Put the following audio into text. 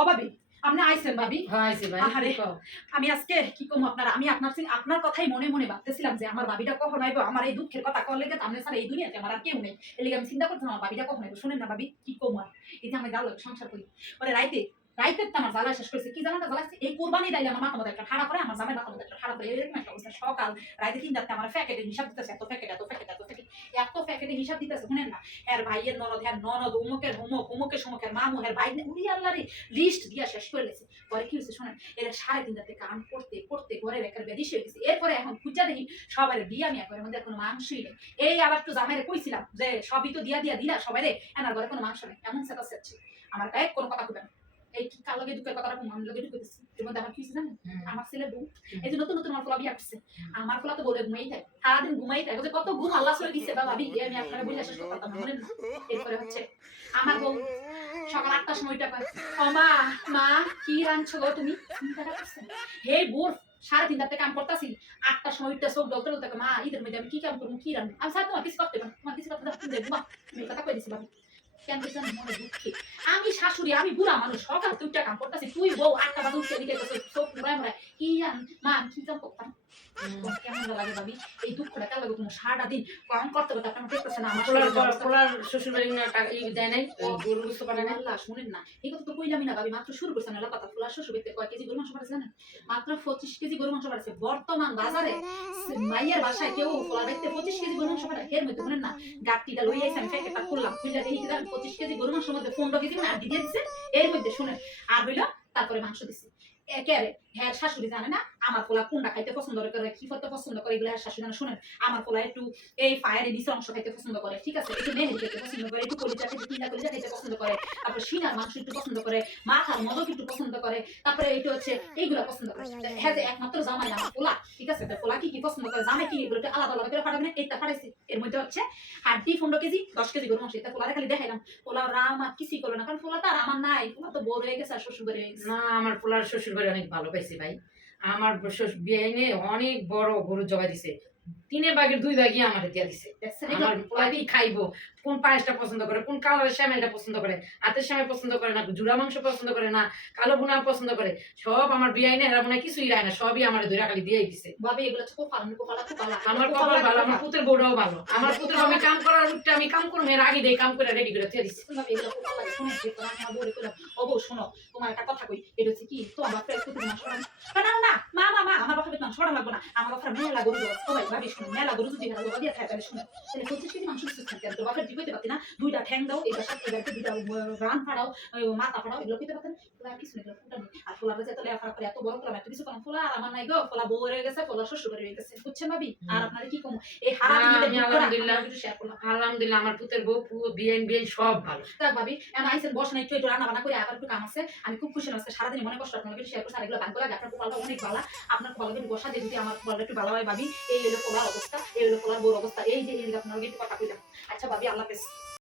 অভাবী আপনি আইছেন ভাবি। হ্যাঁ আইছি ভাই। আহারে আমি আজকে কি কম আমি আপনার কথাই মনে মনে ভাবতেছিলাম যে আমার ভাবিটা কখন আইবো, আমার এই দুঃখের কথা কল লেগে তামনে স্যার এই দুনিয়াতে আমার আর কেউ নেই। এর লিগে আমি চিন্তা করছিলাম আমার ভাবিটা কখন আইবো। শুনেন না ভাবি কি কম আর এই যে আমি গাল সংসার করি পরে রাইতে তো আমার জ্বালা শেষ করেছে। কি জানাটা জ্বালাচ্ছে এই কোরবানি দাইলে আমার মাথা মতো একটা ঠাড়া করে, আমার জামাই মাথা মতো একটা ঠাড়া করে, এরকম একটা অবস্থা। সকাল রাইতে ৩টাতে আমার প্যাকেটের হিসাব দিতেছে, এত প্যাকেট এত প্যাকেট এত প্যাকেট এত প্যাকেটের হিসাব দিতেছে। শুনেন না এর ভাইয়ের ননদ, হ্যাঁ ননদ অমুকের হোমক অমুকের সমকের মামু, হ্যাঁ ভাই উড়ি আল্লাহ রে লিস্ট দিয়া শেষ করে লেছে। পরে কি হয়েছে শোনেন, এরা ৩:৩০ কাম করতে করতে ঘরের একের বেদিস হয়ে গেছে। এরপরে এখন খুঁজা দেখি সবাই বিয়া মিয়া করে মধ্যে কোনো মাংসই নেই। এই আবার একটু জামাইরে কইছিলাম যে সবই তো দিয়া দিলা সবাই রে, এনার ঘরে কোনো মাংস নেই। এমন সেটা সেচ্ছে আমার গায়ে কোনো কথা কইবেন এই কি কাল লগে দুঃখের কথাটা আমি লগে ঢুকেছি। এর মধ্যে আমার কি হয়েছে জানেন, আমার ছেলে বউ এই যে নতুন নতুন আমার পোলা বিয়া করছে, আমার পোলা তো বলে ঘুমাই থাকে, সারাদিন ঘুমাই থাকে, কত ঘুম আল্লাহ করে দিচ্ছে বাবা ভাবি আমি আপনারা বলে শেষ করতাম না মনে না। এরপরে হচ্ছে আমার বউ সকাল ৮টার সময়টা পায়, ও মা মা কি রাঁধছো গো তুমি, চিন্তাটা করছেন হে বোর ৩:৩০ কাম করতেছি, ৮টার সময় উঠতে চোখ ডলতে ডলতে মা ঈদের মধ্যে আমি কি কাম করবো কি রান্না, আমি স্যার তোমার কিছু করতে পারো, তোমার কিছু করতে দেখবো আমি কথা কই দিছি ভাবি কেন দিয়েছেন মনে দুঃখে। আমি শাশুড়ি আমি বুড়া মানুষ সকাল ২টা কাম করতেছি, তুই বউ ৮টা বাজে উঠতে দিকে চোখ মুড়ায় মুড়ায় কি মা আমি কি কাম করতাম। কেমন লাগে ভাবি এই দুঃখটা কেন লাগে তোমার সারাটা দিন কাম করতে করতে আপনার দেখতেছে না আমার পোলার শ্বশুর বাড়ি না টাকা দেয় নাই গরু বুঝতে পারে না। আল্লাহ শুনেন না এই কথা তো কইলামই না ভাবি, মাত্র শুরু করছেন না কথা। পোলার শ্বশুর বাড়িতে কয় কেজি গরু মাংস পাঠাচ্ছে জানেন, মাত্র ২৫ কেজি গরু মাংস পাঠাচ্ছে। বর্তমান বাজারে মাইয়ের বাসায় কেউ পোলার বাড়িতে ২৫ কেজি গরু মাংস পাঠায়। এর মধ্যে শুনেন না গাটটিটা লই আইছে, আমি প্যাকেটটা খুললাম, খুললা দেখি কি জানেন ২৫ কেজি গরু মাংসের মধ্যে ১৫ কেজি মানে আড্ডি দিয়ে দিচ্ছে। এর মধ্যে শুনেন আর হইলো তারপরে মাংস দিচ্ছে। একেবারে হ্যাঁ শাশুড়ি জানে না আমার পোলা কোনটা খাইতে পছন্দ করে, কি করতে পছন্দ করে, এগুলো শাশুড়ি জানে। শুনেন আমার পোলা একটু এই ফায়ারে নিচে অংশ খাইতে পছন্দ করে, ঠিক আছে, একটু মেহেদি খেতে পছন্দ করে, একটু কলিজা খেতে কিনা কলিজা খেতে পছন্দ করে, তারপর সিনার মাংস একটু পছন্দ করে, মাথার মদক একটু পছন্দ করে, তারপরে এইটা হচ্ছে এইগুলো পছন্দ করে। হ্যাঁ যে একমাত্র জামাই আমার পোলা, ঠিক আছে, তো পোলা কি কি পছন্দ করে জামাই কি এগুলো আলাদা আলাদা করে পাঠাবে না। এইটা পাঠাইছি এর মধ্যে হচ্ছে হাড্ডি ১৫ কেজি ১০ কেজি গরু মাংস। এটা পোলারে খালি দেখাইলাম, পোলা রাম আর কিছুই করলো না, কারণ পোলা তো আর আমার নাই, পোলা তো বড় হয়ে গেছে আর শ্বশুর বাড়ি হয়ে গেছে। না আমার পোলার শ্বশুর বাড়ি অনেক ভালো পাইছি ভাই। আমার বিয়াইনে অনেক বড় গরু জবাই দিছে, ৩ ভাগের ২ ভাগই আমার দিয়া দিছে। আমার পোলা কি খাইবো, কোন পায়েসটা পছন্দ করে, কোন কালারের শ্যামেলটা পছন্দ করে, হাতের শ্যামেল পছন্দ করে না, জুড়া মাংস পছন্দ করে না, কালো ভুনা পছন্দ করে, সব আমার বিয়াইনে হেরা মনে কিছুই রায় না, সবই আমার ধরে খালি দিয়েই দিছে। ভাবি এগুলো হচ্ছে কপাল, কপালা কপালা আমার কপাল ভালো, আমার পুতের বউটাও ভালো। আমার পুতের আমি কাম করার উঠতে আমি কাম করবো এর আগে দিয়ে কাম করে রেডি করে দিয়ে দিচ্ছে। ভাবি এগুলো কপাল লাগে। শুনে যে আমি আমার বউরে কইলাম ও বউ শোনো তোমার একটা কথা কই, এটা হচ্ছে কি তো আমার প্রায় প্রতিদিন মাংস রান্না না না মা মা মা আমার বাপের মাংস রান্না লাগবো না, আমার বাপের মেলা গরু ও ভাই ভাবি শুনো মেলা গরু যদি হেলা দিয়ে থাকে তাহলে শুনো তাহলে ২৫ কেজি মাংস দিতে থাকে তো বাপের দিতে পারতি না, 2টা ঠ্যাং দাও এবার সাথে এবার 2টা রান ফাড়াও মাথা ফাড়াও এগুলো খেতে পারতেন। পোলা কিছু নেই ফুটা নেই আর পোলা বাজে তাহলে ফাড়া করে এত বড় করলাম এত কিছু করলাম, পোলা আর আমার নাই গো, পোলা বউ হয়ে গেছে, পোলা শ্বশুর বাড়ি হয়ে গেছে, বুঝছেন ভাবি। আর আপনাদের কি কম এই হারা আমি আলহামদুলিল্লাহ আমার পুতের বউ বিয়াইন সব ভালো। তাক ভাবি আমি আইসেন বসে একটু একটু রান্না বান্না করে আবার একটু কাম আছে, আমি খুব খুশি আজকে সারাদিন মনে কষ্ট আপনার কিছু শেয়ার করছি আর এগুলো ভাগ করে আপনার পোলাটা অনেক ভালো, আপনার পোলাকে বসা দিয়ে যদি আমার পোলাটা একটু ভালো হয় ভাবি। এই হলো পোলার অবস্থা, এই হলো পোলার বউর অবস্থা, এই যে এই আপনার একটু কথা কইলাম। আচ্ছা ভাবি আল্লাহ হাফেজ।